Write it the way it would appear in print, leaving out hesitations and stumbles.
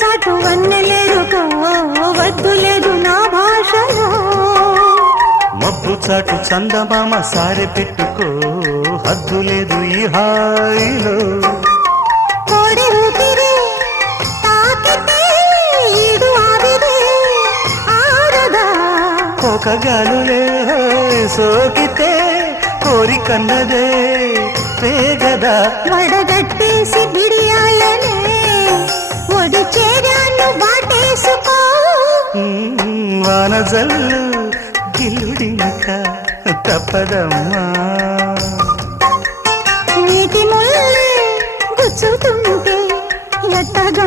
చాటు వన్నెలేరుకో వద్దు లేదు నా భాషలో మబ్బు చాటు చందమామ సారె పెట్టుకో హద్దు లేదు ఈ హాయిలో కోడి ఊపిరి తాకితే ఈడు ఆవిరే ఆరదా ఒక గాలులే సోకితే కోరికన్నదే పేగదా వడగట్టేసి బిడియాలనే ఒడి చేరాను వాటేసుకో వానజల్లు గిల్లుడింక తప్పదమ్మా నీటి ముల్లే గుచ్చుతుంటే ఎట్టగా